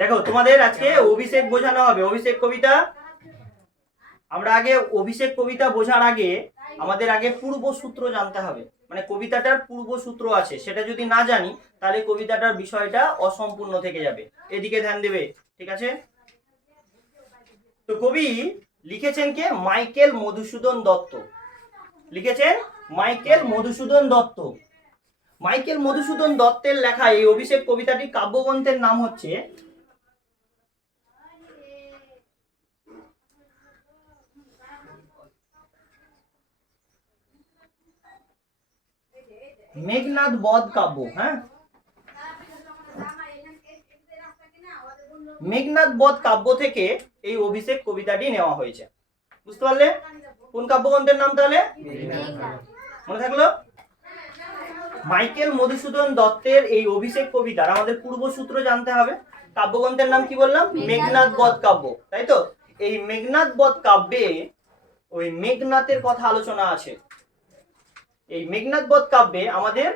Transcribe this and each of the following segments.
দেখো তোমাদের আজকে অভিষেক বোঝানো হবে। অভিষেক কবিতা আমরা আগে অভিষেক কবিতা বোঝার আগে আমাদের আগে পূর্বসূত্র জানতে হবে। মানে কবিতাটার পূর্বসূত্র আছে, সেটা যদি না জানি তাহলে কবিতাটার বিষয়টা অসম্পূর্ণ থেকে যাবে। এদিকে ধ্যান দেবে, ঠিক আছে? তো কবি লিখেছেন কে? মাইকেল মধুসূদন দত্ত লিখেছেন। মাইকেল মধুসূদন দত্ত। মাইকেল মধুসূদন দত্তের লেখা এই অভিষেক কবিতাটি কাব্যগ্রন্থের নাম হচ্ছে মেঘনাদ বধ কাব্য। হ্যাঁ, মেঘনাদ বধ কাব্য থেকে এই অভিষেক কবিতাটি নেওয়া হয়েছে। বুঝতে পারলে কোন কাব্যগ্রন্থের নাম? তাহলে মনে থাকলো? মাইকেল মধুসূদন দত্তের এই অভিষেক কবিতার আমাদের পূর্বসূত্র জানতে হবে। কাব্যগ্রন্থের নাম কি বললাম? মেঘনাদ বধ কাব্য, তাই তো? এই মেঘনাদ বধ কাব্যে ওই মেঘনাথের কথা আলোচনা আছে। এই মেঘনাদ বধ কাব্যে আমাদের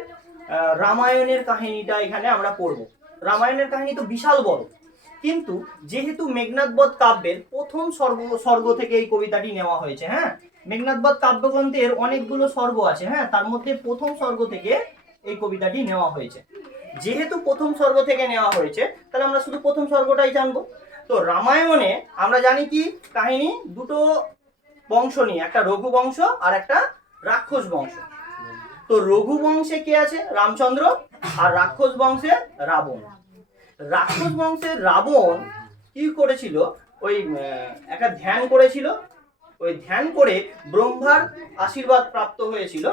রামায়ণের কাহিনীটা এখানে আমরা পড়ব। রামায়ণের কাহিনী তো বিশাল বড়, কিন্তু যেহেতু মেঘনাদ বধ কাব্যের প্রথম স্বর্গ থেকে এই কবিতাটি নেওয়া হয়েছে। হ্যাঁ, মেঘনাদ বধ কাব্যগ্রন্থের অনেকগুলো স্বর্গ আছে। হ্যাঁ, তার মধ্যে প্রথম স্বর্গ থেকে এই কবিতাটি নেওয়া হয়েছে। যেহেতু প্রথম স্বর্গ থেকে নেওয়া হয়েছে, তাহলে আমরা শুধু প্রথম স্বর্গটাই জানবো। তো রামায়ণে আমরা জানি কি কাহিনী? দুটো বংশ নিয়ে, একটা রঘু বংশ আর একটা রাক্ষস বংশ। তো রঘু বংশে কে আছে? রামচন্দ্র। আর রাক্ষস বংশে রাবণ। রাক্ষস বংশের রাবণ কি করেছিল? ওই একটা ধ্যান করেছিল। ওই ধ্যান করে ব্রহ্মার আশীর্বাদ প্রাপ্ত হয়েছিল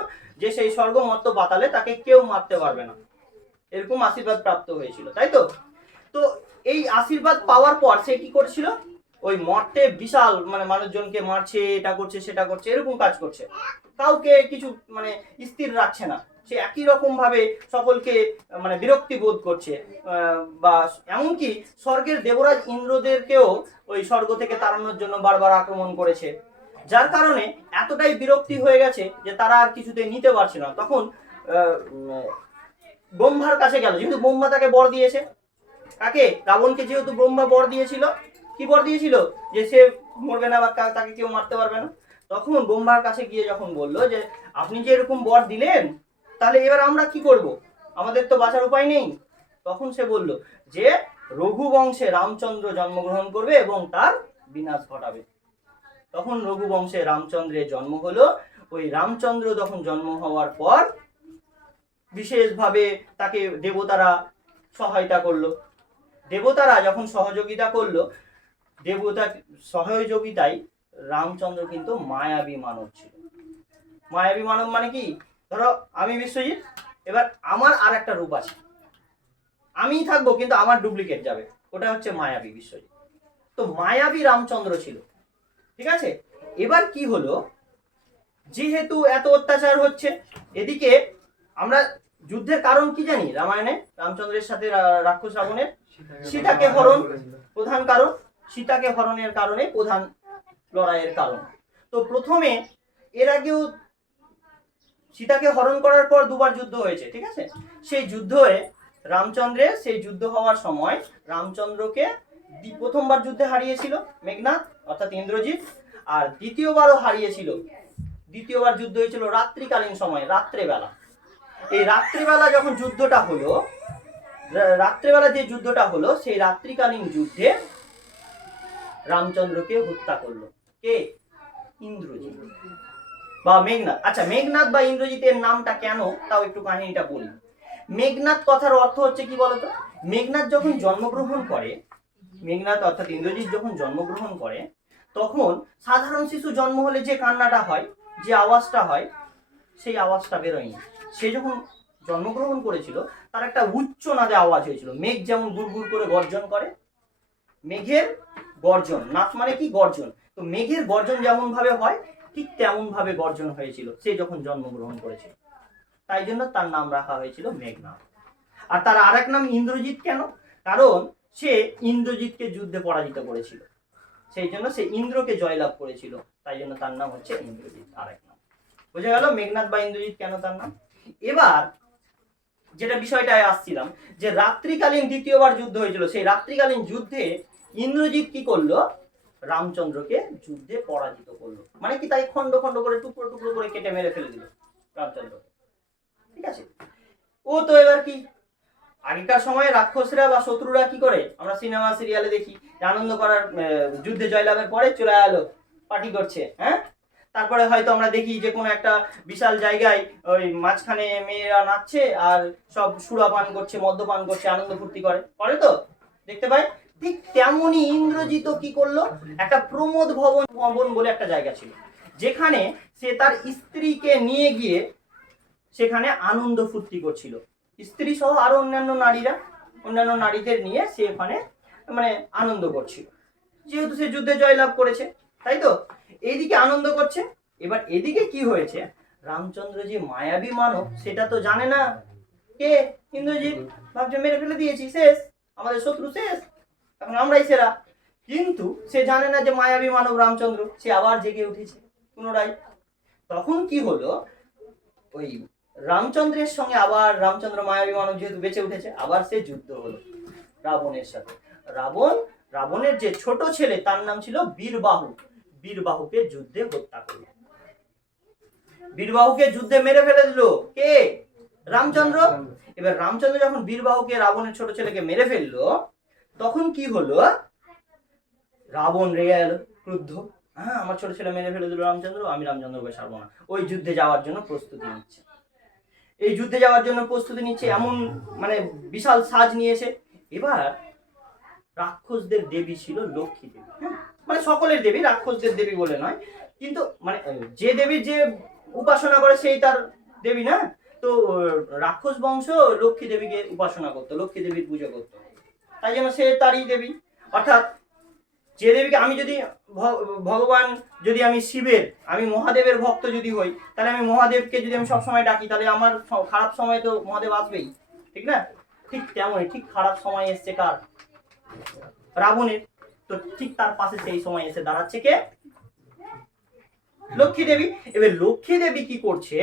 যে সেই স্বর্গ মর্ত পাতালে তাকে কেউ মারতে পারবে না, এরকম আশীর্বাদ প্রাপ্ত হয়েছিল, তাই তো? তো এই আশীর্বাদ পাওয়ার পর সে কি করছিল? ওই মর্তে বিশাল মানে মানুষজনকে মারছে, এটা করছে সেটা করছে, এরকম কাজ করছে। কাউকে কিছু মানে স্থির রাখছে না। সে একই রকম ভাবে সকলকে মানে বিরক্তি বোধ করছে। বা এমনকি স্বর্গের দেবরাজ ইন্দ্রদেরকেও ওই স্বর্গ থেকে তাড়ানোর জন্য বারবার আক্রমণ করেছে। যার কারণে এতটাই বিরক্তি হয়ে গেছে যে তারা আর কিছুতে নিতে পারছে না। তখন ব্রহ্মার কাছে গেল, যেহেতু ব্রহ্মা তাকে বর দিয়েছে। কাকে? রাবণকে যেহেতু ব্রহ্মা বর দিয়েছিল। কি বর দিয়েছিল? যে সে মরবে না বা তাকে কেউ মারতে পারবে না। তখন ব্রহ্মার কাছে গিয়ে যখন বললো যে আপনি যে এরকম বর দিলেন, তাহলে এবার আমরা কি করব? আমাদের তো বাঁচার উপায় নেই। তখন সে বলল যে রঘু বংশে রামচন্দ্র জন্মগ্রহণ করবে এবং তার বিনাশ ঘটাবে। তখন রঘু বংশে রামচন্দ্রের জন্ম হলো। ওই রামচন্দ্র যখন জন্ম হওয়ার পর বিশেষভাবে তাকে দেবতারা সহায়তা করলো। দেবতারা যখন সহযোগিতা করলো, দেবতা সহযোগিতায় রামচন্দ্র কিন্তু মায়াবী মানব ছিল। মায়াবী মানব মানে কি? ধরো আমি বিশ্বজিৎ, এবার আমার আর একটা রূপ আছে, আমিই থাকবো কিন্তু আমার ডুপ্লিকেট যাবে, ওটা হচ্ছে মায়াবী বিশ্বজিৎ। তো মায়াবী রামচন্দ্র ছিল, ঠিক আছে? এবার কি হলো? যেহেতু এত অত্যাচার হচ্ছে, এদিকে আমরা যুদ্ধের কারণ কি জানি রামায়ণে? রামচন্দ্রের সাথে রাক্ষস রাবণের সীতাকে হরণ প্রধান কারণ। সীতাকে হরণের কারণে প্রধান লড়াইয়ের কারণ। তো প্রথমে এর আগেও সীতাকে হরণ করার পর দুবার যুদ্ধ হয়েছে, ঠিক আছে? সেই যুদ্ধে রামচন্দ্রের সেই যুদ্ধ হওয়ার সময় রামচন্দ্রকে প্রথমবার যুদ্ধে হারিয়েছিল মেঘনাদ অর্থাৎ ইন্দ্রজিৎ, আর দ্বিতীয়বারও হারিয়েছিল। দ্বিতীয়বার যুদ্ধ হয়েছিল রাত্রিকালীন সময়, রাত্রেবেলা। এই রাত্রিবেলা যখন যুদ্ধটা হলো, রাত্রিবেলা যে যুদ্ধটা হলো, সেই রাত্রিকালীন যুদ্ধে রামচন্দ্রকে হত্যা করলো কে? ইন্দ্রজিৎ বা মেঘনাদ। আচ্ছা, মেঘনাদ বা ইন্দ্রজিতের নামটা কেন, তাও একটু কাহিনীটা বলি। মেঘনাদ কথার অর্থ হচ্ছে কি বলতো? মেঘনাদ যখন জন্মগ্রহণ করে, মেঘনাদ অর্থাৎ ইন্দ্রজিৎ যখন জন্মগ্রহণ করে, তখন সাধারণ শিশু জন্ম হলে যে কান্নাটা হয়, যে আওয়াজটা হয়, সেই আওয়াজটা বেরোয়নি। সে যখন জন্মগ্রহণ করেছিল তার একটা উচ্চ নাদে আওয়াজ হয়েছিল। মেঘ যেমন গুড়গুড় করে গর্জন করে, মেঘের গর্জন, নাদ মানে কি? গর্জন। তো মেঘের গর্জন যেমন ভাবে হয়, ঠিক তেমন ভাবে গর্জন হয়েছিল সে যখন জন্মগ্রহণ করেছিল। তাই জন্য তার নাম রাখা হয়েছিল মেঘনাদ। আর তার আরেক নাম ইন্দ্রজিৎ। কেন? কারণ সে ইন্দ্রজিৎকে যুদ্ধে পরাজিত করেছিল, সেই জন্য সে ইন্দ্রকে জয়লাভ করেছিল, তাই জন্য তার নাম হচ্ছে ইন্দ্রজিৎ। আরেক নাম বোঝা গেল মেঘনাদ বা ইন্দ্রজিৎ কেন তার নাম। এবার যেটা বিষয়টায় আসছিলাম, যে রাত্রিকালীন দ্বিতীয়বার যুদ্ধ হয়েছিল, সেই রাত্রিকালীন যুদ্ধে ইন্দ্রজিৎ কি করলো, রামচন্দ্রকে যুদ্ধে পরাজিত করলো। মানে কি, তাই খন্ড খন্ড করে টুকরো টুকরো করে কেটে মেরে ফেলে দিল রামচন্দ্রকে। ঠিক আছে, ও তো এবার কি, আগেকার সময়ে রাক্ষসরা বা শত্রুরা কি করে, আমরা সিনেমা সিরিয়ালে দেখি, আনন্দ করার যুদ্ধে জয়লাভের পরে চলে এলো, পার্টি করছে, হ্যাঁ। তারপরে হয়তো আমরা দেখি যে কোনো একটা বিশাল জায়গায় ওই মাঝখানে মেয়েরা নাচছে আর সব সুরাপান করছে, মদ্যপান করছে, আনন্দ ফুর্তি করে তো, দেখতে পাই। ঠিক তেমনই ইন্দ্রজিৎ কি করলো, একটা প্রমোদ ভবন বলে একটা জায়গা ছিল, যেখানে সে তার স্ত্রীকে নিয়ে গিয়ে সেখানে আনন্দ ফুর্তি করছিল, স্ত্রী সহ আরো অন্যান্য নারীদের নিয়ে সে ওখানে মানে আনন্দ করছিল, যেহেতু সে যুদ্ধে জয়লাভ করেছে, তাই তো। এইদিকে আনন্দ করছে, এবার এদিকে কি হয়েছে, রামচন্দ্র যে মায়াবী মানব সেটা তো জানে না কে, ইন্দ্রজিৎ ভাবছে মেরে ফেলে দিয়েছি, শেষ, আমাদের শত্রু শেষ, এখন আমরাই সেরা। কিন্তু সে জানে না যে মায়াবী মানব রামচন্দ্র, সে আবার জেগে উঠেছে পুনরায়। তখন কি হলো, ওই রামচন্দ্রের সঙ্গে আবার, রামচন্দ্র মায়াবী মানব যেহেতু বেঁচে উঠেছে, আবার সে যুদ্ধ হলো রাবণের সাথে। রাবণের যে ছোট ছেলে তার নাম ছিল বীরবাহু, বীরবাহুকে যুদ্ধে হত্যা করলো, বীরবাহুকে যুদ্ধে মেরে ফেলে দিল কে, রামচন্দ্র। এবার রামচন্দ্র যখন বীরবাহুকে, রাবণের ছোট ছেলেকে মেরে ফেললো, তখন কি হলো, রাবণ রেগে গেল, ক্রুদ্ধ, হ্যাঁ আমার ছোট ছেলে মেরে ফেলে দিল রামচন্দ্র, আমি রামচন্দ্রকে ছাড়বো না। ওই যুদ্ধে যাওয়ার জন্য প্রস্তুতি নিচ্ছে, এই যুদ্ধে যাওয়ার জন্য প্রস্তুতি নিচ্ছে, এমন মানে বিশাল সাজ নিয়েছে। এবার রাক্ষসদের দেবী ছিল লক্ষ্মী দেবী, মানে সকলের দেবী, রাক্ষসদের দেবী বলে নয়, কিন্তু মানে যে দেবীর যে উপাসনা করে সেই তার দেবী না। তো রাক্ষস বংশ লক্ষ্মী দেবীকে উপাসনা করতো, লক্ষ্মী দেবীর পুজো করতো, তাই জন্য সে তারই দেবী। অর্থাৎ যে দেবীকে আমি যদি ভগবান, যদি আমি শিবের, আমি মহাদেবের ভক্ত যদি হই, তাহলে আমি মহাদেবকে যদি আমি সবসময় ডাকি, তাহলে আমার খারাপ সময় তো মহাদেব আসবেই, ঠিক না। ঠিক তেমনই, ঠিক খারাপ সময় এসছে কার, রাবণের, তো ঠিক তার পাশে সেই সময় এসে দাঁড়াচ্ছে কে, লক্ষ্মী দেবী। এবার লক্ষ্মী দেবী কি করছে,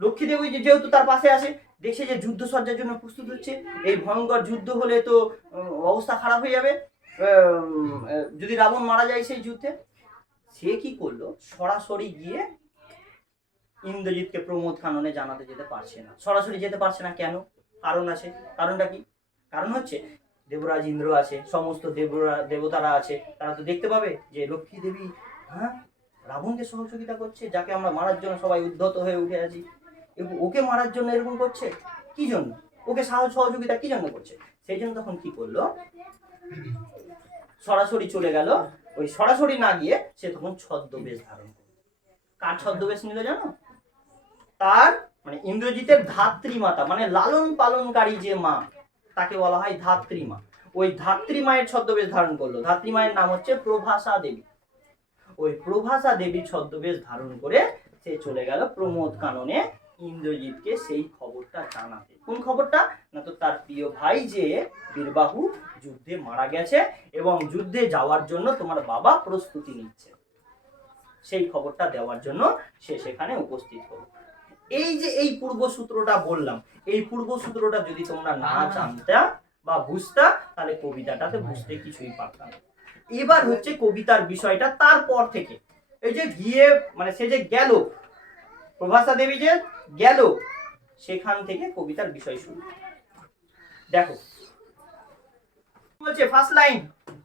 লক্ষ্মী দেবী যেহেতু তার পাশে আসে, দেখছে যে যুদ্ধ সজ্জার জন্য প্রস্তুত হচ্ছে, এই ভয়ঙ্কর যুদ্ধ হলে তো অবস্থা খারাপ হয়ে যাবে, যদি রাবণ মারা যায় সেই যুদ্ধে। সে কি করলো, সরাসরি গিয়ে ইন্দ্রজিৎকে প্রমোদ কাননে জানাতে যেতে পারছে না, সরাসরি যেতে পারছে না, কেন, কারণ আছে। কারণটা কি, কারণ হচ্ছে দেবরাজ ইন্দ্র আছে, সমস্ত দেবতারা আছে, তারা তো দেখতে পাবে যে লক্ষ্মী দেবী, হ্যাঁ, রাবণকে সহযোগিতা করছে, যাকে আমরা মারার জন্য সবাই উদ্ধত হয়ে উঠে আছি, ওকে মারার জন্য এরকম করছে, কি জন্য, ওকে সহযোগিতা কি জন্য করছে। সেই জন্য তখন কি করলো, সরাসরি চলে গেল, ওই সরাসরি না গিয়ে সে তখন ছদ্মবেশ ধারণ করল। কার ছদ্মবেশ নিল জানো, তার মানে ইন্দ্রজিতের ধাত্রী মাতা, মানে লালন পালনকারী যে মা, তাকে বলা হয় ধাত্রী মা। ওই ধাত্রী মায়ের ছদ্মবেশ ধারণ করলো, ধাত্রী মায়ের নাম হচ্ছে প্রভাসা দেবী। ওই প্রভাসা দেবীর ছদ্মবেশ ধারণ করে সে চলে গেল প্রমোদ কাননে ইন্দ্রজিৎকে সেই খবরটা জানাতে। কোন খবরটা, না তো তার প্রিয় ভাই যে বীরবাহু যুদ্ধে মারা গেছে এবং যুদ্ধে যাওয়ার জন্য তোমার বাবা প্রস্তুতি নিচ্ছে, সেই খবরটা দেওয়ার জন্য সে সেখানে উপস্থিত হলো। এই যে এই পূর্বসূত্রটা বললাম, এই পূর্বসূত্রটা যদি তোমরা না জানতা বা বুঝতা, তাহলে কবিতাটাতে বুঝতে কিছুই পারতাম না। এবার হচ্ছে কবিতার বিষয়টা, তারপর থেকে এই যে গিয়ে মানে সে যে গেল, প্রভাসা দেবী যে গেল, সেখান থেকে কবিতার বিষয় শুরু। দেখো বলছে, ফার্স্ট লাইন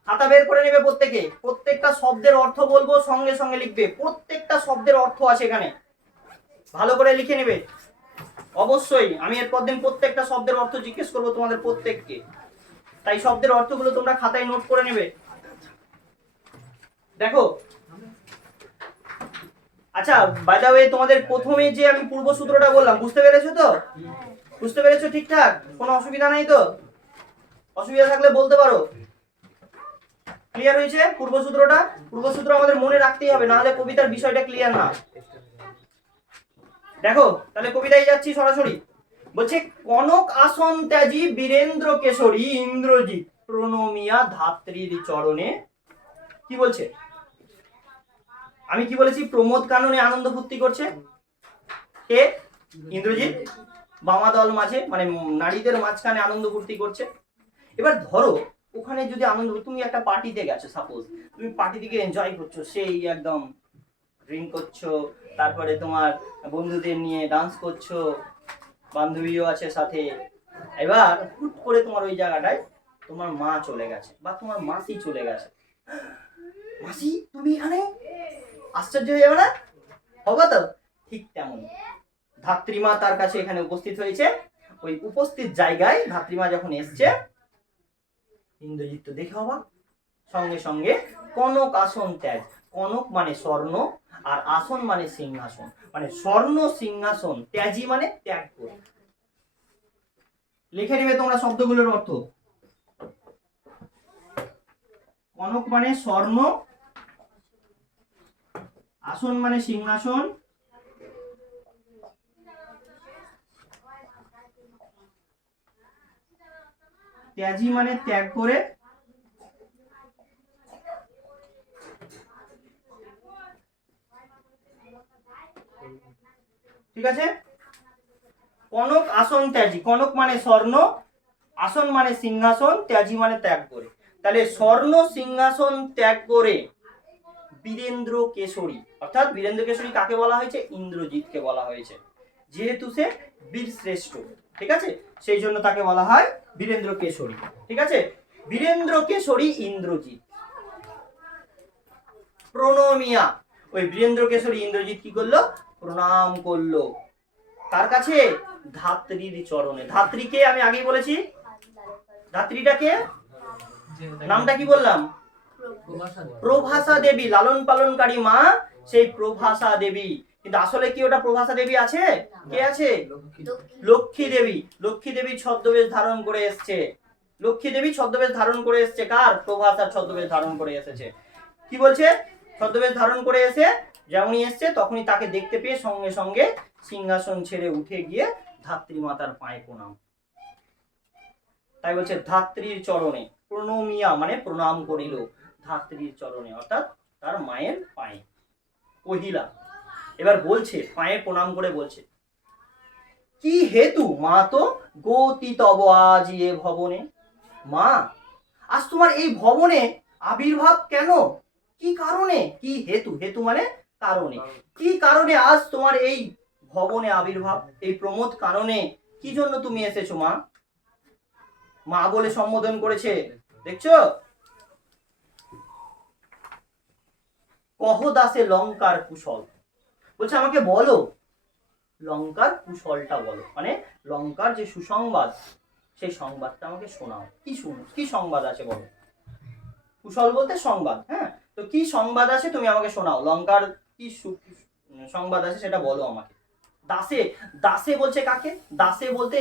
খাতা বের করে নেবে প্রত্যেকে, প্রত্যেকটা শব্দের অর্থ বলবো, সঙ্গে সঙ্গে লিখবে, প্রত্যেকটা শব্দের অর্থ আছে এখানে, ভালো করে লিখে নেবে অবশ্যই। আমি এরপর দিন প্রত্যেকটা শব্দের অর্থ জিজ্ঞেস করবো তোমাদের প্রত্যেককে, তাই শব্দের অর্থগুলো তোমরা খাতায় নোট করে নেবে। দেখো, আচ্ছা বাই দ্য ওয়ে, তোমাদের প্রথমে যে আমি পূর্বসূত্রটা বললাম, বুঝতে পেরেছো তো, বুঝতে পেরেছো ঠিকঠাক, কোনো অসুবিধা নাই তো, অসুবিধা থাকলে বলতে পারো। ক্লিয়ার হয়েছে পূর্বসূত্রটা, পূর্বসূত্র আমাদের মনে রাখতেই হবে, নাহলে কবিতার বিষয়টা ক্লিয়ার না। দেখো তাহলে কবিতায় যাচ্ছি সরাসরি। বলছে, কনক আসন ত্যাজি বীরেন্দ্র কেশরী ইন্দ্রজিৎ প্রণমিয়া ধাত্রীর চরণে। কি বলছে, আমি কি বলেছি, প্রমোদ কাননে আনন্দ ফুর্তি করছে কে, ইন্দ্রজিৎ। বামা দল মাঝে, মানে নারীদের মাঝখানে আনন্দ ফুর্তি করছে। এবার ধরো ওখানে যদি আনন্দ, তুমি একটা পার্টিতে গেছো, সাপোজ তুমি পার্টি থেকে এনজয় করছো, সেই একদম ড্রিঙ্ক করছো, তারপরে তোমার বন্ধুদের নিয়ে ডান্স করছো, বান্ধবীও আছে সাথে। এবার হুট করে তোমার ওই জায়গাটায় তোমার মা চলে গেছে বা তোমার মাসি চলে গেছে। মাসি তুমি এখানে, আশ্চর্য হয়ে যাবে না? হবে তো? ঠিক তেমন ধাত্রীমা তার কাছে এখানে উপস্থিত হয়েছে। ওই উপস্থিত জায়গায় ধাত্রীমা যখন এসছে, ইন্দ্রজিৎ তো দেখে অবাক। সঙ্গে সঙ্গে কনক আসন ত্যাগ, কনক মানে স্বর্ণ আর আসন মানে সিংহাসন, মানে স্বর্ণ সিংহাসন, ত্যাজি মানে ত্যাগ করে। লিখে নেবে তোমরা শব্দগুলোর অর্থ। কনক মানে স্বর্ণ, আসন মানে সিংহাসন, ত্যাজি মানে ত্যাগ করে, ঠিক আছে? কনক আসন ত্যাজি, কনক মানে স্বর্ণ, আসন মানে সিংহাসন, ত্যাজি মানে ত্যাগ করে। তাহলে স্বর্ণ সিংহাসন ত্যাগ করে বীরেন্দ্র কেশরী, অর্থাৎ বীরেন্দ্র কেশরী কাকে বলা হয়েছে? ইন্দ্রজিৎকে বলা হয়েছে, যেহেতু সে বীর শ্রেষ্ঠ, ঠিক আছে, সেই জন্য তাকে বলা হয় বীরেন্দ্র কেশরী, ঠিক আছে? বীরেন্দ্র কেশরী ইন্দ্রজিৎ প্রণমিয়া, ওই বীরেন্দ্র কেশরী ইন্দ্রজিৎ কি করলো? প্রণাম করলো। কার কাছে? ধাত্রীর চরণে। ধাত্রীকে আমি আগেই বলেছি, ধাত্রীটাকে নামটা কি বললাম? প্রভাসা দেবী, লালন পালনকারী মা, সেই প্রভাসা দেবী। কিন্তু আসলে কি ওটা প্রভাসা দেবী আছে? কে আছে? লক্ষ্মী দেবী। লক্ষ্মী দেবী ছদ্মবেশ ধারণ করে এসছে। লক্ষ্মী দেবী ছদ্মবেশ ধারণ করে এসছে। কার? প্রভাসার ছদ্মবেশ ধারণ করে এসেছে। কি বলছে? ছদ্মবেশ ধারণ করে এসে যেমনই এসছে তখনই তাকে দেখতে পেয়ে সঙ্গে সঙ্গে সিংহাসন ছেড়ে উঠে গিয়ে ধাত্রী মাতার পায়ে প্রণাম। তাই বলছে ধাত্রীর চরণে, প্রণমিয়া মানে প্রণাম করিল ধাত্রীর চরণে, অর্থাৎ তার মায়ের পায়ে। কহিলা, এবার বলছে, পায়ে প্রণাম করে বলছে, কি হেতু মা তো গতি তব আজ এ ভবনে? মা, আজ তোমার এই ভবনে আবির্ভাব কেন? কি কারণে? কি হেতু, হেতু মানে কারণে, কি কারণে আজ তোমার এই ভবনে আবির্ভাব, এই প্রমোদ কারণে কি জন্য তুমি এসেছো মা? মা বলে সম্বোধন করেছে, দেখছো? কহ দাসে লঙ্কার কুশল, বলছে আমাকে বলো লঙ্কার কুশলটা বলো, মানে লঙ্কার যে সুসংবাদ সেই সংবাদটা আমাকে শোনাও। কি কি সংবাদ আছে বলো? কুশল বলতে সংবাদ, হ্যাঁ, তো কি সংবাদ আছে তুমি আমাকে শোনাও, লঙ্কার কি সংবাদ আছে সেটা বলো আমাকে। দাসে, দাসে বলছে কাকে? দাসে বলতে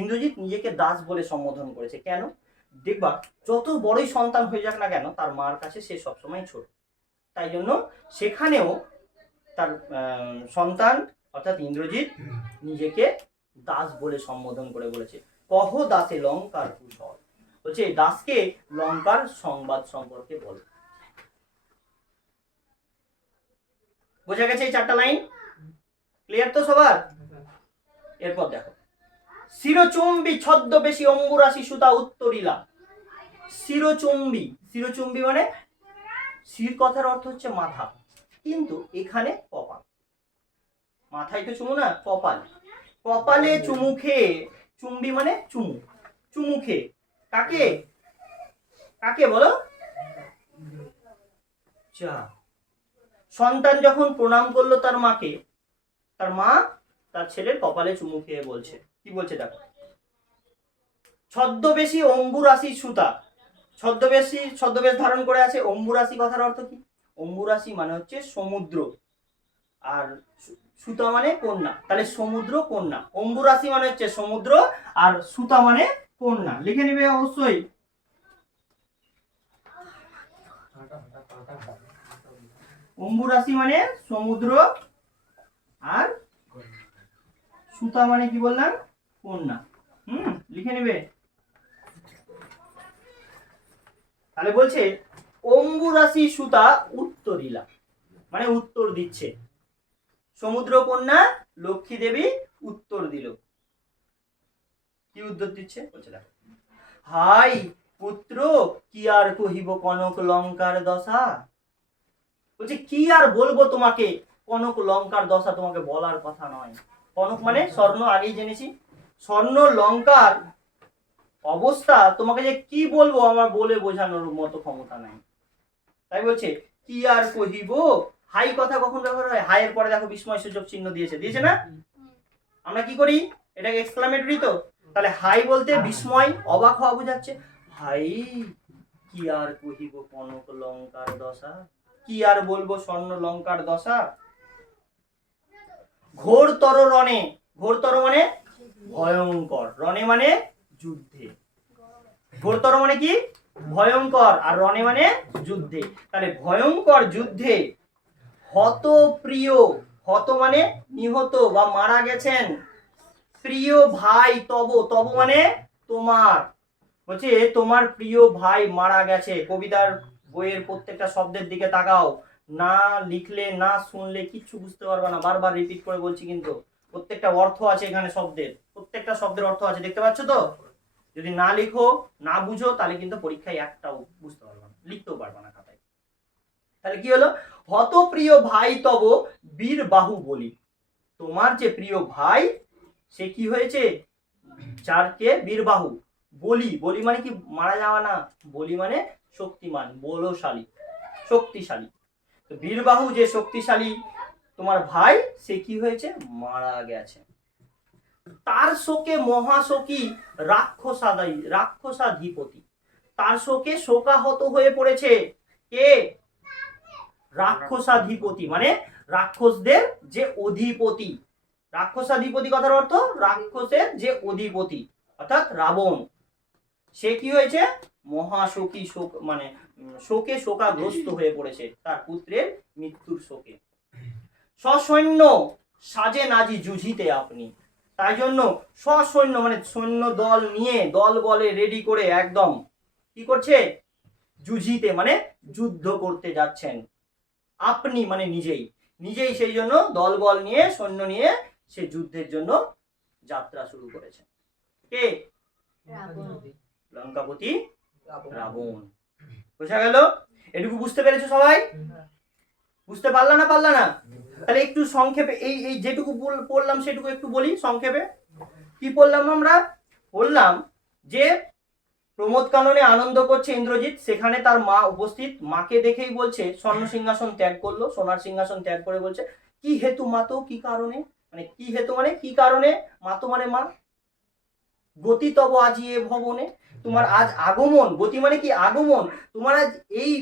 ইন্দ্রজিৎ নিজেকে দাস বলে সম্বোধন করেছে। কেন? দেখবা যত বড়ই সন্তান হয়ে যাক না কেন তার মার কাছে সে সবসময় ছোট, তাই জন্য সেখানেও তার সন্তান অর্থাৎ ইন্দ্রজিৎ নিজেকে দাস বলে সম্বোধন করে বলেছে। কহ দাসে লঙ্কার কুশল, বলছে দাসকে লঙ্কার সংবাদ সম্পর্কে বল। বোঝা গেছে এই চারটা লাইন? ক্লিয়ার তো সবার? এরপর দেখো, শিরচুম্বী ছদ্মবেশী অঙ্গুরাশি সুতা উত্তরিলা। শিরচুম্বী, শিরচুম্বী মানে শির কথার অর্থ হচ্ছে মাথা, কিন্তু এখানে কপাল। মাথায় তো চুমু না, কপাল। কপালে চুমু খেয়ে, চুম্বি মানে চুমু, চুমু খেয়ে কাকে? কাকে বলো? যা সন্তান যখন প্রণাম করলো তার মাকে, তার মা তার ছেলের কপালে চুমু খেয়ে বলছে, কি বলছে দেখো, ছদ্মবেশী অঙ্গুরাশি সুতা। ছদ্মবেশী, ছদ্মবেশ ধারণ করে আছে। অম্বুরাশি কথার অর্থ কি? অম্বুরাশি মানে হচ্ছে সমুদ্র, আর সুতা মানে কন্যা, তাহলে সমুদ্র কন্যা। অম্বুরাশি মানে হচ্ছে সমুদ্র আর সুতা মানে কন্যা। লিখে নিবে অবশ্যই। অম্বুরাশি মানে সমুদ্র আর সুতা মানে কি বললাম? কন্যা। লিখে নিবে। তাহলে বলছে অম্বুরাশি সুতা উত্তরিলা, মানে উত্তর দিচ্ছে। সমুদ্র কন্যা লক্ষ্মী দেবী উত্তর দিল। কি উত্তর দিচ্ছে বলছে দেখো, হাই পুত্র কি আর কহিব কনক লঙ্কার দশা। বলছে কি আর বলবো তোমাকে, কনক লঙ্কার দশা তোমাকে বলার কথা নয়। কনক মানে স্বর্ণ, আগেই জেনেছি। স্বর্ণ লঙ্কার অবস্থা তোমাকে যে কি বলবো আমার বলে বোঝানোর মতো ক্ষমতা নাই। তাই বলছে কি আর কহিব। হাই কথা কখন ব্যবহার হয়? হাইয়ের পরে দেখো বিস্ময় সূচক চিহ্ন দিয়েছে, দিয়েছে না? আমরা কি করি, এটাকে এক্সক্লামেটরি তো, তাহলে হাই বলতে বিস্ময়, অবাক হওয়া বোঝাচ্ছে। হাই কি আর কহিব কনক লঙ্কার দশা, কি আর বলবো স্বর্ণ লঙ্কার দশা। ঘোরতর রণে, ঘোরতর মানে ভয়ঙ্কর, রণে মানে যুদ্ধে, ঘোরতর মানে কি ভয়ঙ্কর, আর রণে মানে যুদ্ধে। তাহলে ভয়ঙ্কর যুদ্ধে হত প্রিয়, হত মানে নিহত বা মারা গেছেন, প্রিয় ভাই তব, তব মানে তোমার, বলছে তোমার প্রিয় ভাই মারা গেছে। কবিতার বইয়ের প্রত্যেকটা শব্দের দিকে তাকাও, না লিখলে না শুনলে কিচ্ছু বুঝতে পারবে না। বারবার রিপিট করে বলছি, কিন্তু প্রত্যেকটা অর্থ আছে এখানে, শব্দের প্রত্যেকটা শব্দের অর্থ আছে, দেখতে পাচ্ছ তো? যদি না লিখো না বুঝো তাহলে কিন্তু পরীক্ষায় একটাও বুঝতে পারবে না, লিখতেও পারবে না খাতায়। তাহলে কি হলো, হত প্রিয় ভাই তব বীর বাহু বলি, তোমার যে প্রিয় ভাই সে কি হয়েছে, যারকে বীরবাহু বলি, বলি মানে কি মারা যাওয়া না, বলি মানে শক্তিমান, বলশালী, শক্তিশালী। তো বীরবাহু যে শক্তিশালী তোমার ভাই সে কি হয়েছে, মারা গেছে। তার শোকে মহাশোকী রাক্ষসাদাই, রাক্ষসাধিপতি, তার শোকে শোকাহত হয়ে পড়েছে কে, রাক্ষসাধিপতি মানে রাক্ষসদের যে অধিপতি। রাক্ষসাধিপতি কথার অর্থ রাক্ষসের যে অধিপতি, অর্থাৎ রাবণ। সে কি হয়েছে, মহাশোকী, শোক মানে শোকে শোকাগ্রস্ত হয়ে পড়েছে তার পুত্রের মৃত্যুর শোকে। সসৈন্য সাজে নাজি যুঝিতে আপনি, তাই জন্য সসৈন্য মানে সৈন্য দল নিয়ে, দল বলে রেডি করে একদম কি করছে, যুঝিতে মানে যুদ্ধ করতে যাচ্ছেন, আপনি মানে নিজেই, নিজেই সেই জন্য দল বল নিয়ে সৈন্য নিয়ে সে যুদ্ধের জন্য যাত্রা শুরু করেছে। কে, লঙ্কাপতি রাবণ। বোঝা গেল? এটুকু বুঝতে পেরেছো সবাই? বুঝতে পারলা না, পারলা না? তাহলে একটু সংক্ষেপে এই এই যেটুকু পড়লাম সেটুকু একটু বলি সংক্ষেপে। কি পড়লাম আমরা? বললাম যে প্রমোদ কাননে আনন্দ করছে ইন্দ্রজিৎ, সেখানে তার মা উপস্থিত, মাকে দেখেই বলছে স্বর্ণ সিংহাসন ত্যাগ করলো, সোনার সিংহাসন ত্যাগ করে বলছে কি হেতু মাতো, কি কারণে, মানে কি হেতু মানে কি কারণে, মাতো মানে মা, গতি তব আজি এ ভবনে, তোমার আজ আগমন, গতি মানে কি আগমন, তোমার আজ এই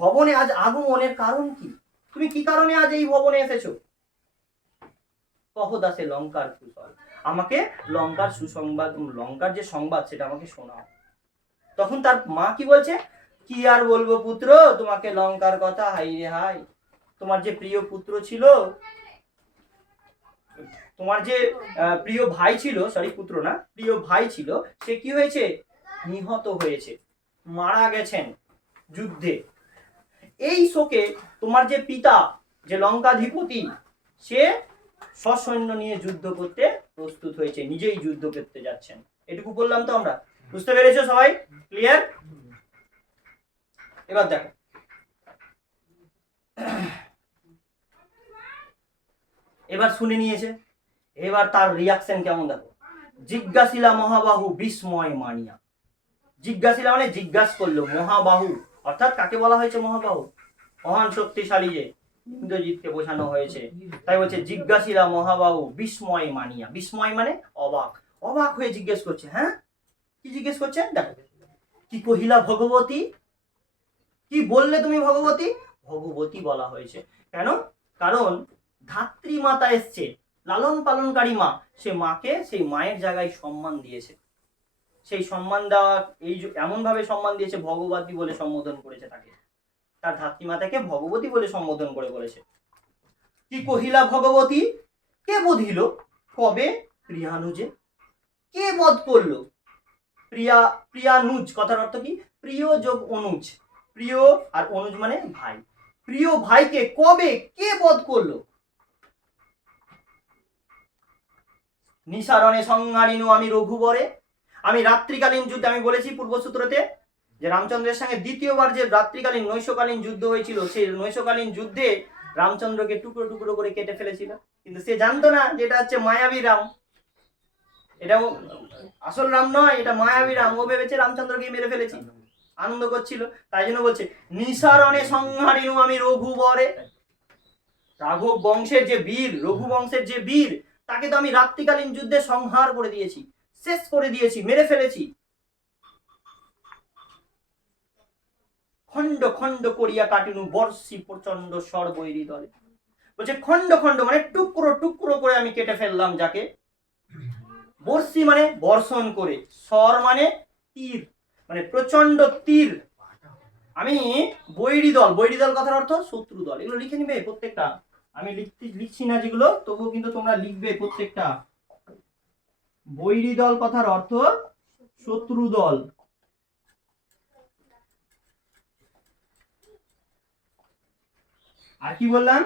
ভবনে আজ আগমনের কারণ কি, তুমি কি কারণে আজ এই ভবনে এসেছো? কহদাসে লঙ্কার কুশল, আমাকে লঙ্কার সুসংবাদ, লঙ্কার যে সংবাদ সেটা আমাকে শোনাও। তখন তার মা কি বলছে, কি আর বলবো পুত্র তোমাকে লঙ্কার কথা, হাই রে হাই, তোমার যে প্রিয় পুত্র ছিল, তোমার যে প্রিয় ভাই ছিল, সরি পুত্র না প্রিয় ভাই ছিল, সে কি হয়েছে, নিহত হয়েছে, মারা গেছেন যুদ্ধে। এই শোকে তোমার যে পিতা যে লঙ্কাধিপতি সে সসৈন্য নিয়ে যুদ্ধ করতে প্রস্তুত হয়েছে, নিজেই যুদ্ধ করতে যাচ্ছেন। এটুকু বললাম তো আমরা, বুঝতে পেরেছো সবাই? ক্লিয়ার? এবার দেখো, এবার শুনে নিয়েছে, এবার তার রিয়াকশন কেমন দেখো। জিজ্ঞাসিলা মহাবাহু বিস্ময় মানিয়া, জিজ্ঞাসিলা মানে জিজ্ঞাসা করলো, মহাবাহু অর্থাৎ কাকে বলা হয়েছে মহাবাহু, মহান শক্তিশালী যে ইন্দ্রজিৎকে বোঝানো হয়েছে, তাই বলছে জিজ্ঞাসিলা মহাবাহু বিস্ময় মানিয়া, বিস্ময় মানে অবাক, অবাক হয়ে জিজ্ঞেস করছে। হ্যাঁ কি জিজ্ঞেস করছে দেখো, কি কহিলা ভগবতী, কি বললে তুমি ভগবতী, ভগবতী বলা হয়েছে কেন, কারণ ধাত্রী মাতা এসছে, লালন পালনকারী মা, সে মাকে সেই মায়ের জায়গায় সম্মান দিয়েছে, সেই সম্মান দেওয়া এই এমন ভাবে সম্মান দিয়েছে, ভগবতী বলে সম্বোধন করেছে তাকে, তার ধাত্রীমাতাকে ভগবতী বলে সম্বোধন করে বলেছে। কি কহিলা ভগবতী, কে বধিল কবে প্রিয়ানুজে, কে বধ করলো, প্রিয়া, প্রিয়ানুজ কথার অর্থ কি, প্রিয় যোগ অনুজ, প্রিয় আর অনুজ মানে ভাই, প্রিয় ভাইকে কবে কে বধ করলো, নিসারণে সংহারিনু আমি রঘুবরে। আমি রাত্রিকালীন যুদ্ধে, আমি বলেছি পূর্বসূত্রতে যে রামচন্দ্রের সঙ্গে দ্বিতীয়বার যে রাত্রিকালীন নৈশকালীন যুদ্ধ হয়েছিল, সেই নৈশকালীন যুদ্ধে রামচন্দ্রকে টুকরো টুকরো করে কেটে ফেলেছিল, কিন্তু সে জানতো না যে এটা হচ্ছে মায়াবী রাম, এটা আসল রাম নয়, এটা মায়াবী রাম। ও ভেবেছে রামচন্দ্রকে মেরে ফেলেছি, আনন্দ করছিল। তাই জন্য বলছে নিসারণে সংহারিনু আমি রঘুবরে। রাঘব বংশের যে বীর, রঘু বংশের যে বীর, তাকে তো আমি রাত্রিকালীন যুদ্ধে সংহার করে দিয়েছি, শেষ করে দিয়েছি, মেরে ফেলেছি। খণ্ড খণ্ড করিয়া কাটিনু বর্ষি প্রচন্ড সর্বৈরি দলে। বলছে খণ্ড খণ্ড মানে টুকরো টুকরো করে আমি কেটে ফেললাম যাকে। বর্ষি মানে বর্ষণ করে, স্বর মানে তীর, মানে প্রচন্ড তীর। আমি বৈরী দল, বৈরী দল কথার অর্থ শত্রু দল। এগুলো লিখে নিবে প্রত্যেকটা, আমি লিখছি না যেগুলো, তবুও কিন্তু তোমরা লিখবে প্রত্যেকটা। বৈরী দল কথার অর্থ শত্রু দল। আর কি বললাম?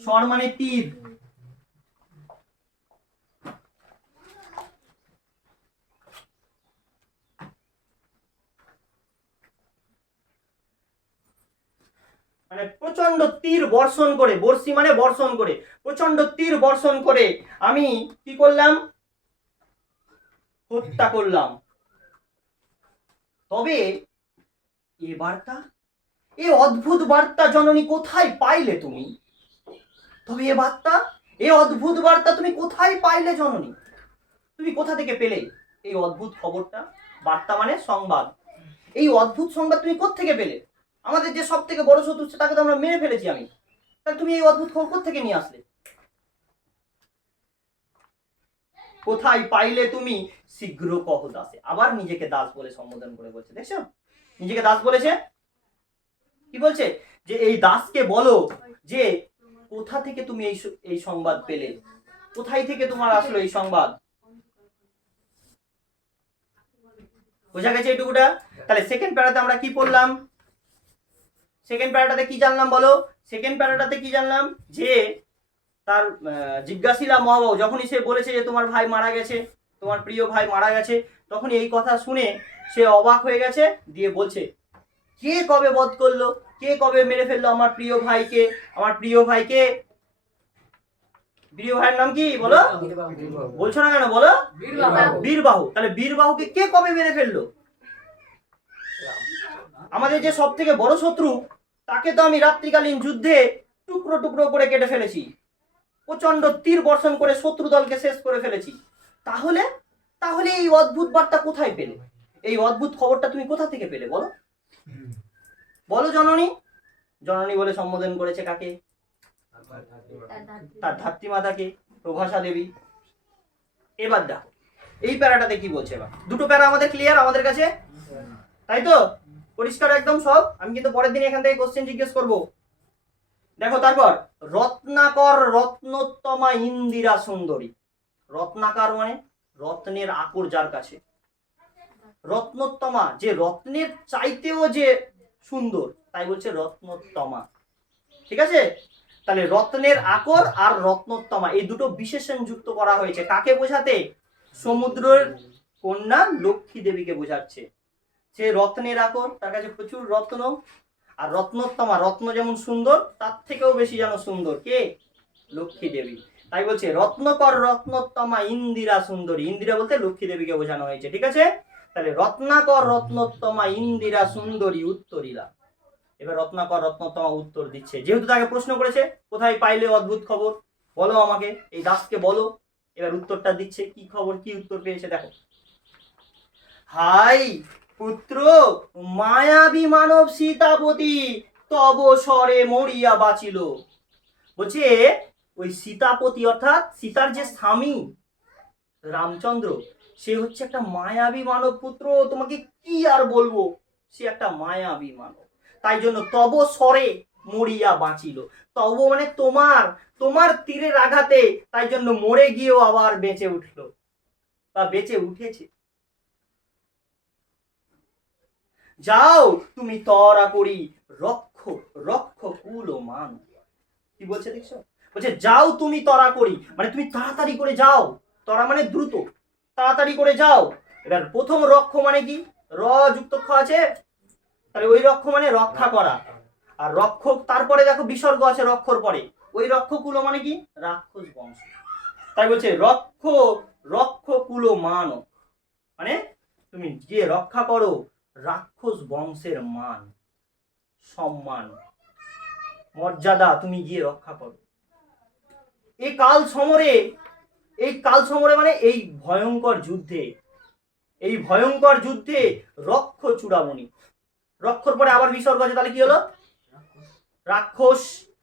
স্বর মানে তীর। মানে প্রচন্ড তীর বর্ষণ করে, বর্ষি মানে বর্ষণ করে, প্রচন্ড তীর বর্ষণ করে আমি কি করলাম? হত্যা করলাম। তবে এ বার্তা, এ অদ্ভুত বার্তা জননী কোথায় পাইলে তুমি? তবে এ বার্তা, এ অদ্ভুত বার্তা তুমি কোথায় পাইলে জননী? তুমি কোথা থেকে পেলে এই অদ্ভুত খবরটা? বার্তা মানে সংবাদ। এই অদ্ভুত সংবাদ তুমি কোত্থেকে পেলে? আমাদের যে সব থেকে বড় শত্রু তাকে তো আমরা মেরে ফেলেছি আমি, তাহলে তুমি এই অদ্ভুত খবর কোত্থেকে নিয়ে আসলে? কোথায় পাইলে তুমি শীঘ্র কহ দাসে। আবার নিজেকে দাস বলে সম্বোধন করে বলছে, দেখছো নিজেকে দাস বলেছে। কি বলছে? যে এই দাসকে বলো যে কোথা থেকে তুমি এই সংবাদ পেলে, কোথায় থেকে তোমার আসলো এই সংবাদ। বোঝা গেছে এইটুকুটা? তাহলে সেকেন্ড প্যারাতে আমরা কি পড়লাম? সেকেন্ড প্যারাটাতে কি জানলাম বলো? সেকেন্ড প্যারাটাতে কি জানলাম? যে তার জিজ্ঞাসিলা মহাবাবু যখনই সে বলেছে যে তোমার ভাই মারা গেছে, তোমার প্রিয় ভাই মারা গেছে, তখন এই কথা শুনে সে অবাক হয়ে গেছে, দিয়ে বলছে কে কবে বধ করলো, কে কবে মেরে ফেললো আমার প্রিয় ভাইকে? আমার প্রিয় ভাইকে, প্রিয় ভাইয়ের নাম কি বলো? বলছো না কেন বলো? বীরবাহু। তাহলে বীরবাহুকে কে কবে মেরে ফেললো? আমাদের যে সব থেকে বড় শত্রু, তাকে তো আমি রাত্রিকালীন যুদ্ধে টুকরো টুকরো করে কেটে ফেলেছি, প্রচন্ড তীর বর্ষণ করে শত্রু দলকে শেষ করে ফেলেছি। তাহলে তাহলে এই অদ্ভুত বার্তা কোথায় পেলে? এই অদ্ভুত খবরটা তুমি কোথা থেকে পেলে বলো? বলো জননী। জননী বলে সম্বোধন করেছে কাকে? তার ধাত্রী মাতাকে, প্রভাষা দেবী। এবার দেখো এই প্যারাটাতে কি বলছে। এবার দুটো প্যারা আমাদের ক্লিয়ার আমাদের কাছে, তাই তো? পরিষ্কার একদম সব। আমি কিন্তু পরের দিন এখান থেকে কোশ্চেন জিজ্ঞেস করব। দেখো তারপর রত্নাকর রত্নোত্তমা ইন্দিরা সুন্দরী। রত্নাকর মানে রত্নের আকর যার কাছে, রত্নোত্তমা যে রত্নের চাইতেও যে সুন্দর, তাই বলছে রত্নোত্তমা। ঠিক আছে? তাহলে রত্নের আকর আর রত্নোত্তমা এই দুটো বিশেষণ যুক্ত করা হয়েছে কাকে বোঝাতে? সমুদ্রের কন্যা লক্ষ্মী দেবীকে বোঝাচ্ছে। সে রত্নের আকর, তার কাছে প্রচুর রত্ন, আর রত্নোত্তমা, রত্ন যেমন সুন্দর তার থেকেও বেশি যেন সুন্দর কে? লক্ষ্মী দেবী। তাই বলছে রত্নকর রত্নোত্তমা ইন্দিরা সুন্দরী। ইন্দিরা বলতে লক্ষ্মী দেবীকে বোঝানো হয়েছে। ঠিক আছে? তাহলে রত্নাকর রত্নোত্তমা ইন্দিরা সুন্দরী উত্তরীরা। এবার রত্নাকর রত্নোত্তমা উত্তর দিচ্ছে, যেহেতু তাকে প্রশ্ন করেছে কোথায় পাইলে অদ্ভুত খবর বলো আমাকে, এই দাসকে বলো। এবার উত্তরটা দিচ্ছে, কি খবর, কি উত্তর পেয়েছে দেখো। হাই পুত্র মায়াবী মানব সীতাপতি তব স্বরে মরিয়া বাঁচিল। বলছে ওই সীতাপতি অর্থাৎ সীতার যে স্বামী রামচন্দ্র, সে হচ্ছে একটা মায়াবী মানব পুত্র। তোমাকে কি আর বলবো, সে একটা মায়াবী মানব। তাই জন্য তব স্বরে মরিয়া বাঁচিল। তব মানে তোমার, তোমার তীরের আঘাতে তাই জন্য মরে গিয়েও আবার বেঁচে উঠলো বা বেঁচে উঠেছে। যাও তুমি তরা করি রক্ষ রক্ষ কুল ও মান। কি বলছে দেখছো? বলছে যাও তুমি তরা করি, মানে তুমি তাড়াতাড়ি করে যাও, তরা মানে দ্রুত, তাড়াতাড়ি করে যাও। এবার প্রথম রক্ষ মানে কি, র যুক্ত খ আছে, তাহলে ওই রক্ষ মানে রক্ষা করা, আর রক্ষক তারপরে দেখো বিসর্গ আছে রক্ষর পরে, ওই রক্ষকুলো মানে কি রাক্ষস বংশ। তাই বলছে রক্ষকুলো মান, মানে তুমি যে রক্ষা করো রাক্ষস বংশের মান সম্মান মর্যাদা তুমি গিয়ে রক্ষা করো। এই কাল সমরে মানে এই ভয়ঙ্কর যুদ্ধে রক্ষ চূড়ামণি, রক্ষর পরে আবার বিসর্গ আছে, তাহলে কি হলো রাক্ষস,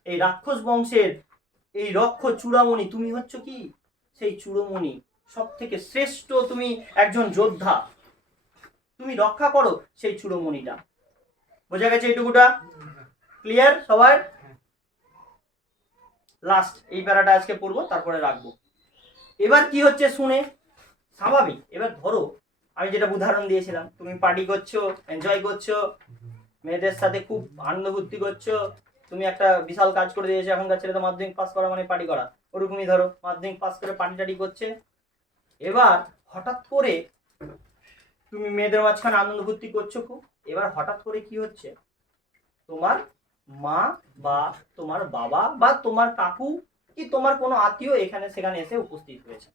এই রাক্ষস বংশের এই রক্ষ চূড়ামণি, তুমি হচ্ছ কি সেই চূড়ামণি, সব থেকে শ্রেষ্ঠ তুমি একজন যোদ্ধা, তুমি রক্ষা করো সেই চূড়ামণিটা। বোঝা গেছে এইটুকুটা? ক্লিয়ার সবার? লাস্ট এই প্যারাটা আজকে পড়বো, তারপরে রাখবো। এবার কি হচ্ছে শুনে স্বাভাবিক, এবার ধরো আমি যেটা উদাহরণ দিয়েছিলাম, তুমি পার্টি করছো, এনজয় করছো, মেয়েদের সাথে খুব আনন্দ ফুর্তি করছো, তুমি একটা বিশাল কাজ করে দিয়েছো, এখনকার ছেলে তো মাধ্যমিক পাস করা মানে পার্টি করা, ওরকমই ধরো মাধ্যমিক পাস করে পার্টি টাটি করছে। এবার হঠাৎ করে তুমি মেয়েদের মাঝখানে আনন্দ ফুর্তি করছো খুব, এবার হঠাৎ করে কি হচ্ছে, তোমার মা বা তোমার বাবা বা তোমার কাকু কি তোমার কোনো আত্মীয় এখানে সেখানে এসে উপস্থিত হয়েছে।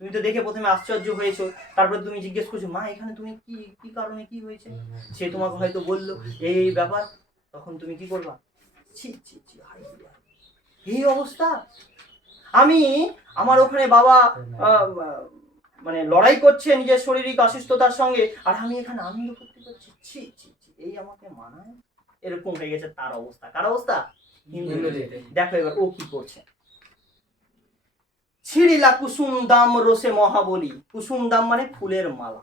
তুমি তো দেখে প্রথমে আশ্চর্য হয়েছো, তারপরে তুমি জিজ্ঞেস করছো মা এখানে তুমি কি কি কারণে কি হয়েছে, সে তোমাকে হয়তো বললো এই ব্যাপার, তখন তুমি কি করবা, ছি ছি ছি হাই এই অবস্থা, আমি আমার ওখানে বাবা মানে লড়াই করছে নিজের শারীরিক অসুস্থতার সঙ্গে, আর আমি এখানে আনন্দ করতে করছি, ছি ছি ছি এই আমাকে মানায়, এরকম হয়ে গেছে তার অবস্থা। কার অবস্থা? দেখো এবার ও কি করছে, ছিঁড়িলা কুসুম দাম রোসে মহাবলী, কুসুম দাম মানে ফুলের মালা,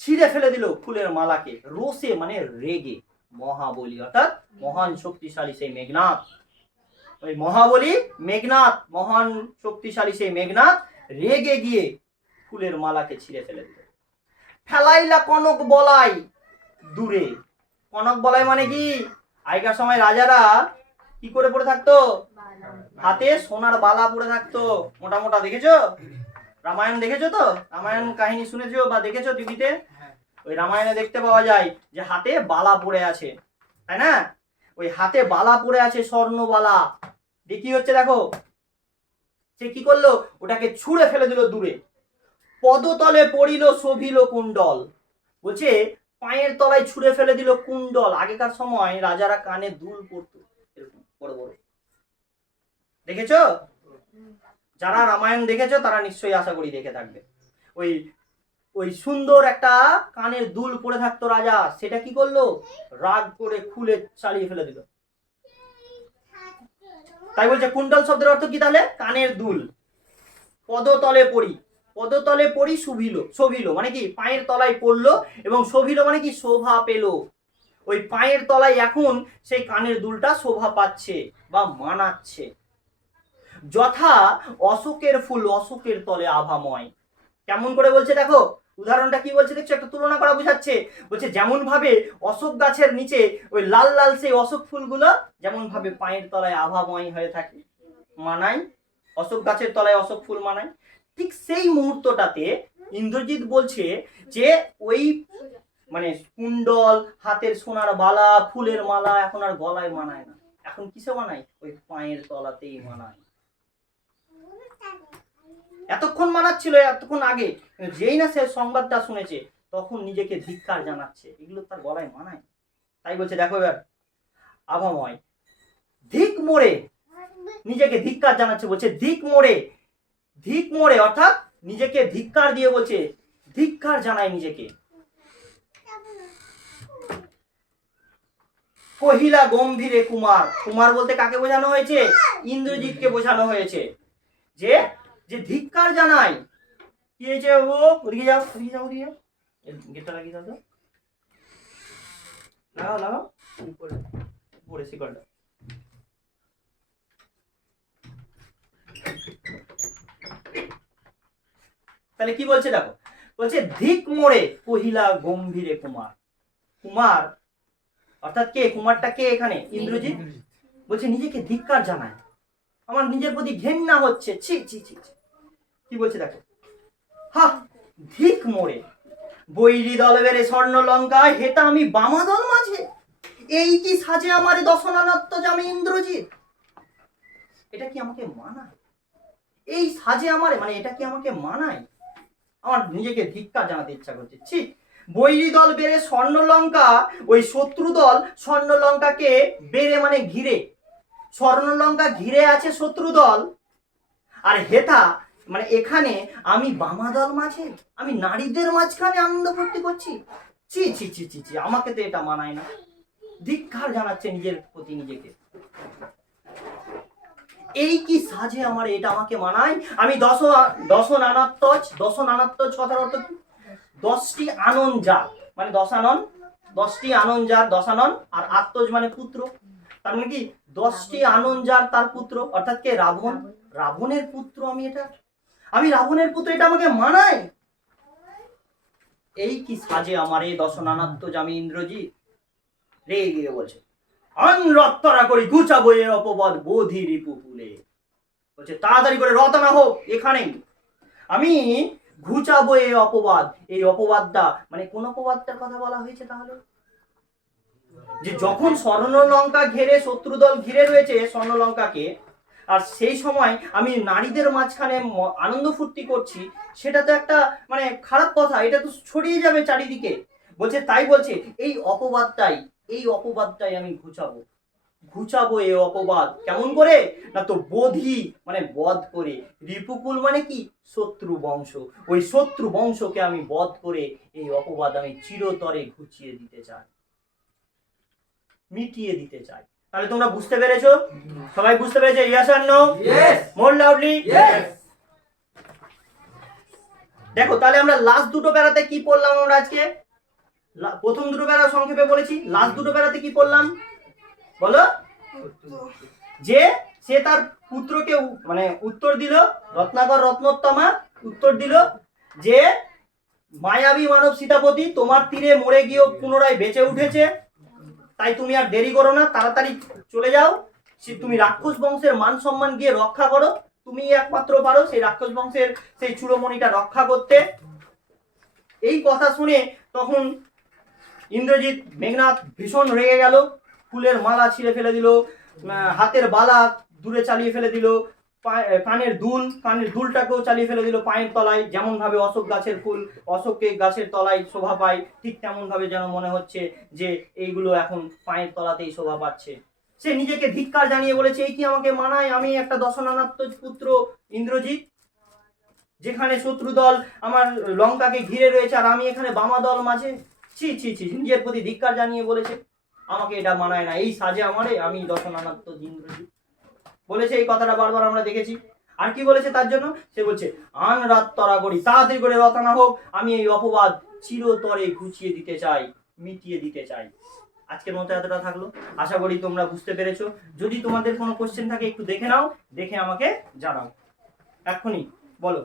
ছিঁড়ে ফেলে দিল ফুলের মালাকে, রোসে মানে রেগে, মহাবলী অর্থাৎ মহান শক্তিশালী সেই মেঘনাথ, ওই মহাবলী মেঘনাথ, মহান শক্তিশালী সেই মেঘনাথ রেগে গিয়ে ফুলের মালাকে ছিঁড়ে ফেলে দিল। ফেলাইলা কনক বলাই দূরে, কনক বলাই মানে কি, আগেকার সময় রাজারা কি করে পড়ে থাকতো, হাতে সোনার বালা পরে থাকতো, মোটা মোটা, দেখেছো রামায়ণ, দেখেছো তো রামায়ণ কাহিনী শুনেছো বা দেখেছো টিভিতে, ওই রামায়ণে দেখতে পাওয়া যায় যে হাতে বালা পরে আছে, তাই না, ওই হাতে বালা পরে আছে স্বর্ণ বালা, দিয়ে কি হচ্ছে দেখো, সে কি করলো ওটাকে ছুঁড়ে ফেলে দিল দূরে, পদতলে পড়িল শোভিল কুণ্ডল, বলছে পায়ের তলায় ছুঁড়ে ফেলে দিল কুণ্ডল, আগেকার সময় রাজারা কানে দুল পরতো এরকম বড় বড়, দেখেছো, যারা রামায়ণ দেখেছো তারা নিশ্চয়ই আশা করি দেখে থাকবে, ওই ওই সুন্দর একটা কানের দুল পরে থাকতো রাজা, সেটা কি করলো রাগ করে খুলে চালিয়ে ফেলে দিল। তাই বলছে কুণ্ডল শব্দের অর্থ কি তাহলে, কানের দুল। পদতলে পড়ি, পদতলে পড়ি শোভিল মানে কি পায়ের তলায় পড়লো, এবং শোভিল মানে কি শোভা পেল, ওই পায়ের তলায় এখন সেই কানের দুলটা শোভা পাচ্ছে বা মানাচ্ছে। যথা অশোকের ফুল অশোকের তলে আভাময়, কেমন করে বলছে দেখো, উদাহরণটা কি বলছে দেখছো, একটা তুলনা করা বোঝাচ্ছে, বলছে যেমন ভাবে অশোক গাছের নিচে ওই লাল লাল সেই অশোক ফুলগুলো যেমন ভাবে পায়ের তলায় আভাময় হয়ে থাকে, মানায়, অশোক গাছের তলায় অশোক ফুল মানায়, ঠিক সেই মুহূর্তটাতে ইন্দ্রজিৎ বলছে যে ওই মানে কুণ্ডল, হাতের সোনার বালা, ফুলের মালা এখন আর গলায় মানায় না, এখন কিসে মানায়, ওই পায়ের তলাতেই মানায়। এতক্ষণ মানাচ্ছিল এতক্ষণ আগে, যেই না সে সংবাদটা শুনেছে তখন নিজেকে ধিক্কার জানাচ্ছে, এগুলো তার গলায় মানায়। তাই বলছে দেখো এবার আভাময়, ধিক মোড়ে নিজেকে ধিক্কার জানাচ্ছে, বলছে ধিক মোড়ে অর্থাৎ নিজেকে ধিক্কার দিয়ে বলছে, ধিক্কার জানায় নিজেকে। কহিলা গম্ভীরে কুমার, কুমার বলতে কাকে বোঝানো হয়েছে, ইন্দ্রজিৎকে বোঝানো হয়েছে, যে যে ধিক্কার জানায়, কি হয়েছে ও, ওদিকে যাও গেটটা লাগিয়ে দাও তো, লাগাও পরে শিকলটা, তাহলে কি বলছে দেখো, বলছে ধিক মোড়ে কহিলা গম্ভীরে কুমার অর্থাৎ কে, কুমারটা কে এখানে, ইন্দ্রজিৎ, বলছে নিজেকে ধিক্কার জানায়, আমার নিজের প্রতি ঘেন্না হচ্ছে, ছি ছি ছি ছি। কি বলছে দেখো, হা ধিক মোড়ে বৈরী দল বেড়ে স্বর্ণ লঙ্কা, হেতা আমি বামা দল মাঝে, এই কি সাজে আমার দশনানাত্ম জামি ইন্দ্রজিৎ। এটা কি আমাকে মানায়? এই সাজে আমার, মানে এটা কি আমাকে মানায়? আমার নিজেকে ধিক্কার জানাতে ইচ্ছা করছে, ছি। বৈরী দল বেড়ে স্বর্ণ লঙ্কা, ওই শত্রু দল স্বর্ণ লঙ্কাকে বেড়ে মানে ঘিরে, স্বর্ণ লঙ্কা ঘিরে আছে শত্রু দল, আর হেথা মানে এখানে আমি বামা দল মাঝে, আমি নারীদের মাঝখানে আনন্দ ফুর্তি করছি। ছি ছি ছি ছি ছি, আমাকে তো এটা মানায় না। ধিক্কার জানাচ্ছে নিজের প্রতি নিজেকে। এই কি সাজে আমার, এটা আমাকে মানায়? আমি দশ নানাত্মজ কথার অর্থ কি? 10টি আনন যার, মানে দশানন, 10টি আনন যার, দশানন, আর আত্মজ মানে পুত্র। তার মানে কি 10টি আনন যার তার পুত্র, অর্থাৎ কে? রাবণ। রাবণের পুত্র আমি, এটা আমি রাবণের পুত্র, এটা আমাকে মানায়? এই কি সাজে আমার এই দশনানাত্মজ আমি ইন্দ্রজিৎ। রেগে গিয়ে বলছে, আনরত্তরা করি ঘুচাবো এ অপবাদ বোধি রিপুকুলে। বলছে তাড়াতাড়ি করে রতনা হোক এখানেই, আমি ঘুচাবো এই অপবাদ। এই অপবাদটা মানে কোন অপবাদটার কথা বলা হয়েছে তাহলে? যে যখন স্বর্ণলঙ্কা ঘিরে শত্রুদল ঘিরে রয়েছে স্বর্ণলঙ্কাকে, আর সেই সময় আমি নারীদের মাঝখানে আনন্দ ফুর্তি করছি, সেটা তো একটা মানে খারাপ কথা, এটা তো ছড়িয়ে যাবে চারিদিকে। বলছে তাই বলছে এই অপবাদটাই আমি ঘুচাবো। ঘুচাবো এই অপবাদ কেমন করে? না তো বোধি মানে বধ করে, রিপুকুল মানে কি? শত্রু বংশ। ওই শত্রু বংশকে আমি বধ করে এই অপবাদ আমি চিরতরে ঘুচিয়ে দিতে চাই, মিটিয়ে দিতে চাই। তাহলে তোমরা বুঝতে পেরেছো? সবাই বুঝতে পেরেছো? Yes or no? Yes. More loudly. Yes. দেখো তাহলে আমরা লাস্ট দুটো প্যারাতে কি পড়লাম আমরা আজকে? প্রথম দুটো প্যারা সংক্ষেপে বলেছি, লাস্ট দুটো প্যারাতে কি পড়লাম বলো? যে সে তার পুত্রকে মানে উত্তর দিল, রত্নাকর রত্নোত্তমা উত্তর দিল যে মায়াবী মানব সীতাপতি তোমার তীরে মরে গিয়েও পুনরায় বেঁচে উঠেছে, তাই তুমি আর দেরি করো না, তাড়াতাড়ি চলে যাও, তুমি রাক্ষস বংশের মান সম্মান গিয়ে রক্ষা করো, তুমি একমাত্র পারো সেই রাক্ষস বংশের সেই চূড়মণিটা রক্ষা করতে। এই কথা শুনে তখন ইন্দ্রজিৎ মেঘনাদ ভীষণ রেগে গেল, ফুলের মালা ছিঁড়ে ফেলে দিল, হাতের বালা দূরে চালিয়ে ফেলে দিল, কানের দুলটাকেও চালিয়ে ফেলে দিল পায়ের তলায়, যেমন ভাবে অশোক গাছের ফুল অশোককে গাছের তলায় শোভা পায়, ঠিক তেমন ভাবে যেন মনে হচ্ছে যে এইগুলো এখন পায়ের তলাতেই শোভা পাচ্ছে। সে নিজেকে ধিক্কার জানিয়ে বলেছে এই কি আমাকে মানায়? আমি একটা দশনানাত্মজ পুত্র ইন্দ্রজিৎ, যেখানে শত্রু দল আমার লঙ্কাকে ঘিরে রয়েছে, আর আমি এখানে বামা দল মাঝে। ছি ছি ছি, নিজের প্রতি ধিক্কার জানিয়ে বলেছে আমাকে এটা মানায় না, এই সাজে আমারে আমি দশনানাত্মজ ইন্দ্রজিৎ বলেছে। এই কথাটা বারবার আমরা দেখেছি। আর কি বলেছে তার জন্য? সে বলছে আন রাত তরা করি, তাড়াতাড়ি করে রতনা হোক, আমি এই অপবাদ চিরতরে ঘুচিয়ে দিতে চাই, মিটিয়ে দিতে চাই। আজকের মতো এতটা থাকলো, আশা করি তোমরা বুঝতে পেরেছো। যদি তোমাদের কোনো কোশ্চেন থাকে একটু দেখে নাও, দেখে আমাকে জানাও এক্ষুনি, বলো।